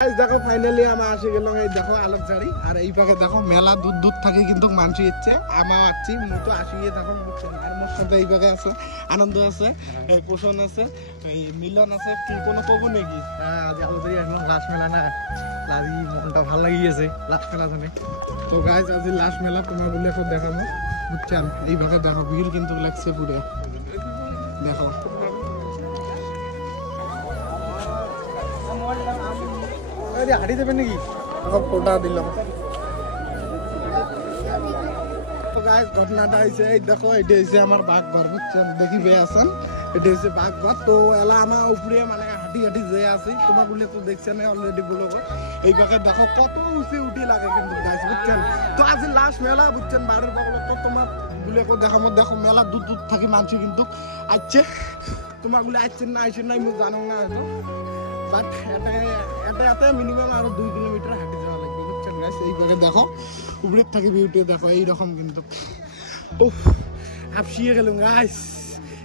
দেখো ফাইনালি আমরা আসে গেলাম এই দেখো আলোকঝাড়ি আর এই পাকে দেখো মেলা দূর দূর থেকে কিন্তু মানুষ ইচ্ছে আমা আছি মতো আসিয়ে দেখো বুঝছেন আর মোর সাথে এই পাকে আছে আনন্দ আছে এই পোষণ আছে এই মিলন আছে কি কোনো কবু নাকি হ্যাঁ আজ আলোচনা একদম লাস্ট মেলা না লাগি মনটা ভালো লাগিয়েছে লাস্ট মেলা জানে তো গাইজ আজ লাস্ট মেলা তোমার বলে একটু দেখাবো বুঝছেন এই পাকে দেখো ভিড় কিন্তু লাগছে পুরো দেখো হাঁটি দেবেন নাকি ফোটা দিলাম তো গাইজ ঘটনাটা হয়েছে এই দেখো এটা হয়েছে আমার বাঘ ঘর বুঝছেন দেখি বে আছেন এটা হচ্ছে বাঘ ঘর তো এলা আমার উপরে মানে হাঁটি হাঁটি যে আছে তোমার বলে তো দেখছেন অলরেডি বলো এই বাঘে দেখো কত উঁচে উঠি লাগে কিন্তু গাইজ বুঝছেন তো আজ লাস্ট মেলা বুঝছেন বাড়ির বগলে তো তোমার বলে দেখাবো দেখো মেলা দূর দূর থাকি মানুষ কিন্তু আসছে তোমার বলে আসছেন না আসছেন না আমি জানো না হয়তো বাট এটা মিনিমাম আরো 2 কিলোমিটার হাঁটি যাওয়া লাগবে বুঝছেন গাইস এইভাবে দেখো উপরের থেকে ভিউটা দেখো এইরকম কিন্তু উফ হাঁপসিয়ে গেলুম গাইস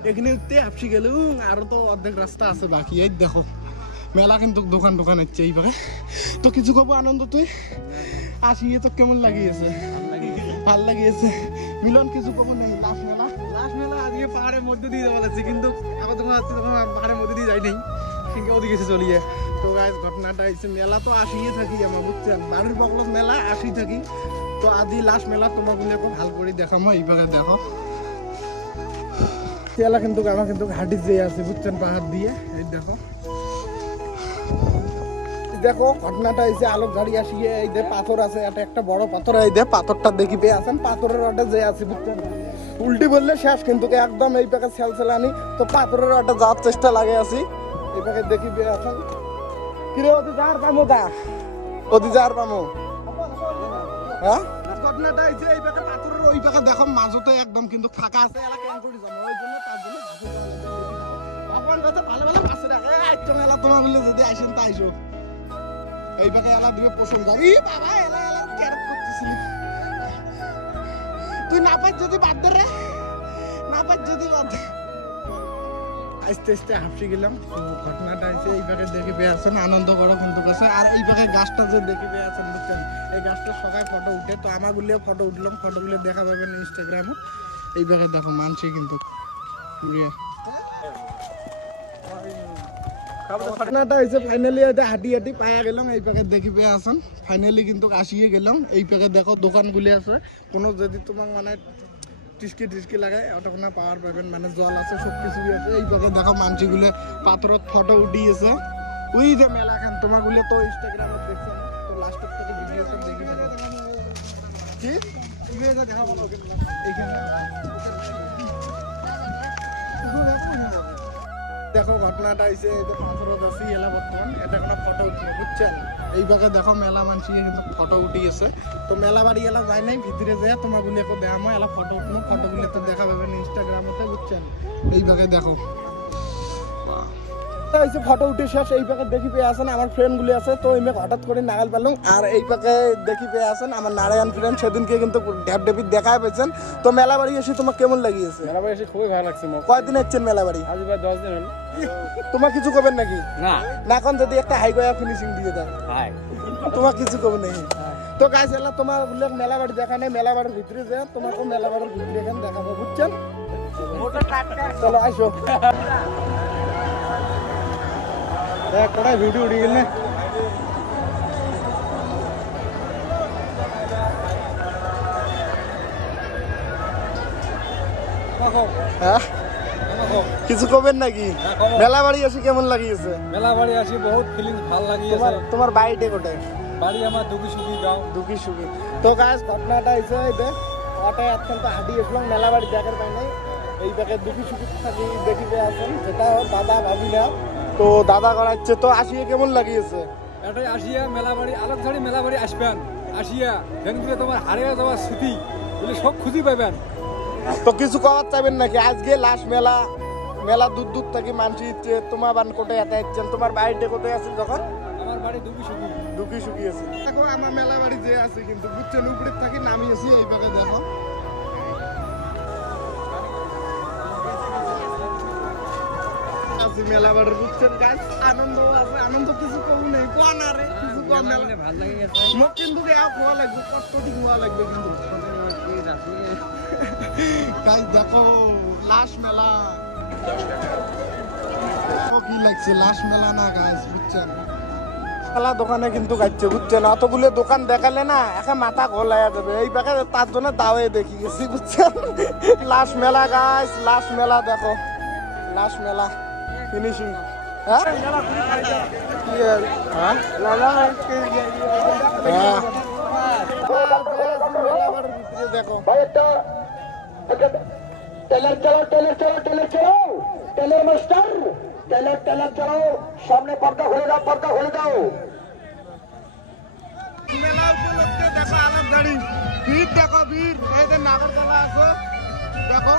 এখানে উঠতে হাঁপসি গেলুম আরো তো অর্ধেক রাস্তা আছে বাকি এই দেখো মেলা কিন্তু দোকান হচ্ছে এইভাবে তো কিছু কব আনন্দ তুই আসিয়ে তো কেমন লাগিয়েছে ভাল লাগিয়েছে মিলন কিছু কব নেই লাস্ট মেলা আজকে পাহাড়ের মধ্যে দিয়ে যাওয়া লাগছে কিন্তু এখন তোমার হচ্ছে তোমার পাহাড়ের মধ্যে দিয়ে যাই নাই সিংহ ওদিকে এসে চলিয়ে তো গাইস ঘটনাটা হচ্ছে মেলা তো আসিয়ে থাকি আমরা বুঝছেন বাড়ির বগলত মেলা আসি থাকি তো আজি লাস্ট মেলা তোমার বলে খুব ভাল করে দেখামো এইভাবে দেখো তেলা কিন্তু আমার কিন্তু হাঁটি যেয়ে আছে বুঝছেন পাহাড় দিয়ে এই দেখো দেখো ঘটনাটা হয়েছে আলোক গাড়ি আসিয়ে এই যে পাথর আছে এটা একটা বড় পাথর এই যে পাথরটা দেখি পেয়ে আছেন পাথরের ওটা যে আছে বুঝছেন উল্টি বললে শেষ কিন্তু একদম এই পাকে সেলসেলানি তো পাথরের ওটা যাওয়ার চেষ্টা লাগে আছি এই পাকে দেখি পেয়ে আছেন কিরে ওদি যার পামো দা ওদি যার পামো হ্যাঁ ঘটনাটা হয়েছে এই পাকে পাথরের ওই পাকে দেখো মাঝতে একদম কিন্তু ফাঁকা আছে এলা কেন করে যাবো ওই জন্য তার জন্য ভগবান কথা ভালো ভালো মাছ রাখে আইতো মেলা তোমার বলে যদি আইসেন তা আইসো এই পাকে এলা দিবে পছন্দ যাবি বাবা এলা ক্যারেট করতেছিলি তুই না পাই যদি বাদ দে রে না পাই যদি বাদ দে আস্তে আস্তে হাঁপসে গেলাম তো ঘটনাটা হয়েছে এই পাকে দেখে পেয়ে আছেন আনন্দ করো কিন্তু কাছে আর এই পাকে গাছটা যে দেখে পেয়ে আছেন বুঝছেন এই গাছটা সকালে ফটো উঠে তো আমার বললেও ফটো উঠলাম ফটোগুলো দেখা পাবেন ইনস্টাগ্রামে এই পাকে দেখো মানছি কিন্তু ঘটনাটা হয়েছে ফাইনালি হাঁটি হাঁটি পায়া গেলাম এই পাকে দেখি পেয়ে আছেন ফাইনালি কিন্তু আসিয়ে গেলাম এই পাকে দেখো দোকানগুলি আছে কোনো যদি তোমার মানে টিসকি লাগায় ওটা কোনো পাওয়ার পাবেন মানে জল আছে সব কিছুই আছে এই পাকে দেখো মানসিগুলো পাথরত ফটো উঠিয়েছে ওই যে মেলাখান তোমারগুলো তো ইনস্টাগ্রামে দেখছেন তো লাস্টের থেকে ভিডিও সব দেখি কি দেখা বলো এইখানে দেখো ঘটনাটা হয়েছে এই যে পাথরত আছি এলা বর্তমান এটা কোনো ফটো উঠছে বুঝছেন এই বাগে দেখো মেলা মানসি কিন্তু ফটো উঠিয়েছে তো মেলা বাড়ি এলা যায় নাই ভিতরে যায় তোমার বলে একটু দেখামো এলা ফটো উঠলো ফটোগুলো তো দেখা পাবেন ইনস্টাগ্রামতে বুঝছেন এই বাগে দেখো ফটো উঠে শেষ এই পাকে দেখি পেয়ে আছেন আমার ফ্রেন্ড গুলি আছে তো এই হঠাৎ করে নাগাল পেলাম আর এই পাকে দেখি পেয়ে আছেন আমার নারায়ণ ফ্রেন্ড সেদিনকে কিন্তু ড্যাব ডেবিট দেখা পেয়েছেন তো মেলা বাড়ি এসে তোমার কেমন লাগিয়েছে মেলা বাড়ি এসে খুবই ভালো লাগছে কয়দিন এসছেন মেলা বাড়ি আজ প্রায় 10 দিন হল তোমার কিছু করবেন নাকি না না এখন যদি একটা হাই গয়া ফিনিশিং দিয়ে দেন তোমার কিছু করবে নাকি তো গাইস এলা তোমার বলে মেলা বাড়ি দেখা নেই মেলা বাড়ির ভিতরে যে তোমাকে মেলা বাড়ির ভিতরে এখানে দেখাবো বুঝছেন চলো আইসো কটা ভিডিও উঠে গেল না কিছু করবেন নাকি মেলা বাড়ি আসি কেমন লাগিয়েছে মেলা বাড়ি আসি বহুত ফিলিংস ভালো লাগিয়েছে তোমার বাড়িতে কোথায় বাড়ি আমার দুকি গাঁও দুকি সুখী তো গাছ ঘটনাটা হয়েছে ওটাই আজকাল তো হাঁটি এসলাম মেলা বাড়ি দেখার পাই নাই এই ব্যাগে দুকি সুখী থাকি দেখি পেয়ে আছেন সেটা দাদা ভাবিনা তো দাদা করাচ্ছে তো আসিয়ে কেমন লাগিয়েছে এটাই আসিয়া মেলা বাড়ি আলোকঝাড়ি মেলা বাড়ি আসবেন আসিয়া ভেঙে তোমার হারিয়ে যাওয়ার স্মৃতি বলে সব খুঁজি পাবেন তো কিছু করার চাইবেন নাকি আজকে লাস্ট মেলা দূর দূর থেকে মানছি ইচ্ছে তোমার বান কোথায় এত ইচ্ছেন তোমার বাড়িতে কোথায় আছেন যখন আমার বাড়ি দুকি সুখী আছে দেখো আমার মেলা বাড়ি যে আছে কিন্তু বুঝছেন উপরে থাকি নামিয়েছি এই পাকে দেখো মেলা বাড়ির বুঝছেন গাছ আনন্দ আছে আনন্দ কিছু কম নেই কোয়া না রে মেলা ভাল লাগি আছে মোক কিন্তু এয়া খোৱা লাগবে কষ্ট দি খোৱা লাগবে কিন্তু গাইস দেখো লাস্ট মেলা কি লাগছে লাস্ট মেলা না গাইস বুঝছেন খেলা দোকানে কিন্তু গাইছে বুঝছেন অতগুলো দোকান দেখালে না একা মাথা গলায়া যাবে এই পাকে তার জন্য দাওয়ে দেখি গেছি বুঝছেন লাস্ট মেলা গাইস লাস্ট মেলা দেখো লাস্ট মেলা ফিনিশিং হ্যাঁ হ্যাঁ দেখো टेलर चलो टेलर चलो टेलर चलो टेलर मास्टर टेलर टेलर चलो सामने पर्दा खोले दाओ মেলা উপলক্ষে দেখো আলোক গাড়ি ভিড় দেখো ভিড় এই যে নাগরদোলা আছে দেখো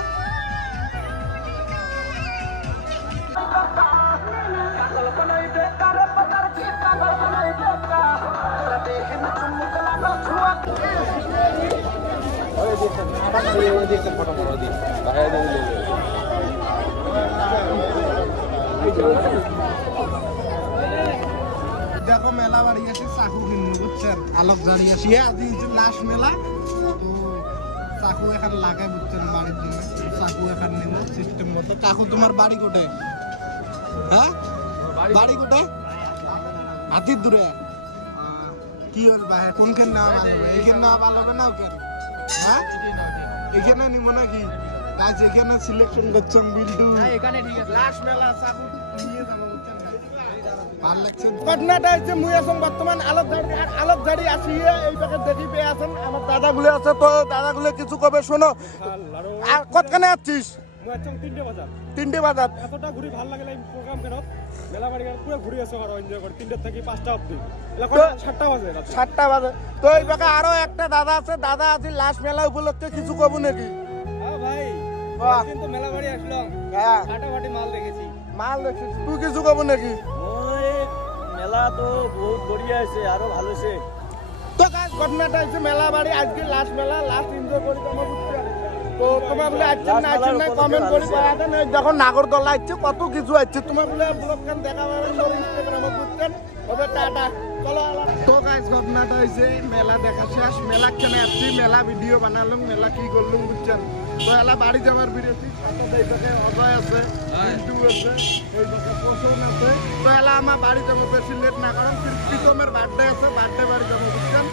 দেখো মেলা বাড়ি আছে চাকু কিনবো বুঝছেন আলোক গাড়ি আছে আজি লাস্ট মেলা তো চাকু এখন লাগাই বুঝছেন বাড়ির জন্য চাকু এখন নিব সিস্টেম মতো কাকু তোমার বাড়ি কোটে হ্যাঁ বাড়ি কোটে হাতির দূরে কি হল ভাই কোনখান নেওয়া ভালো হবে এইখানে নেওয়া ভালো হবে না ওখানে হ্যাঁ এখানে নিব নাকি গাছ এখানে সিলেকশন করছেন বিল্ডু এখানে ঠিক আছে লাস্ট মেলা চাকু নিয়ে যাবো বুঝছেন ভাল লাগছে ঘটনাটা হচ্ছে মুই আছেন বর্তমান আলোক গাড়ি আসিয়ে এই পাকে দেখি পেয়ে আছেন আমার দাদাগুলো আছে তো দাদাগুলো কিছু কবে শোনো আর কতখানে আছিস মই আছং 3টে বাজার 3টে বাজার এতটা ঘুরি ভাল লাগিলে এই প্রোগ্রাম কেনত মেলা বাড়ি পুরো ঘুরি আছে আর এনজয় করে 3টা থেকে 5টা অবধি এখন 7টা বাজে রাত 7টা বাজে তো এই পাকে আরো একটা দাদা আছে দাদা আছে লাস্ট মেলা উপলক্ষে কিছু কব নাকি হ্যাঁ ভাই বাহ কিন্তু মেলা বাড়ি আসলাম হ্যাঁ ফাটাফাটি মাল দেখেছি মাল দেখছিস তুই কিছু কব নাকি মই মেলা তো বহুত বড়িয়া আছে আরো ভালো আছে তো গাইস ঘটনাটা হচ্ছে মেলা বাড়ি আজকে লাস্ট মেলা লাস্ট এনজয় করি আমরা বুঝতে তো তোমাগুলো আছেন না আছেন না কমেন্ট করে বলা দেন দেখো নাগরদোলা আছে কত কিছু আছে তোমাগুলো ব্লগ কান দেখা পাবেন ধরে ইনস্টাগ্রামে বুঝছেন হবে টাটা চলো তো গাইস ঘটনাটা হইছে মেলা দেখা শেষ মেলা কেন আসছি মেলা ভিডিও বানালাম মেলা কি করলাম বুঝছেন তো এলা বাড়ি যাওয়ার বিরতি সাথে এই পাশে অজয় আছে মিন্টু আছে এই পাশে পোষণ আছে তো এলা আমার বাড়ি যাবো বেশি লেট না কারণ প্রীতমের বার্থডে আছে বার্থডে বাড়ি যাবো বুঝছেন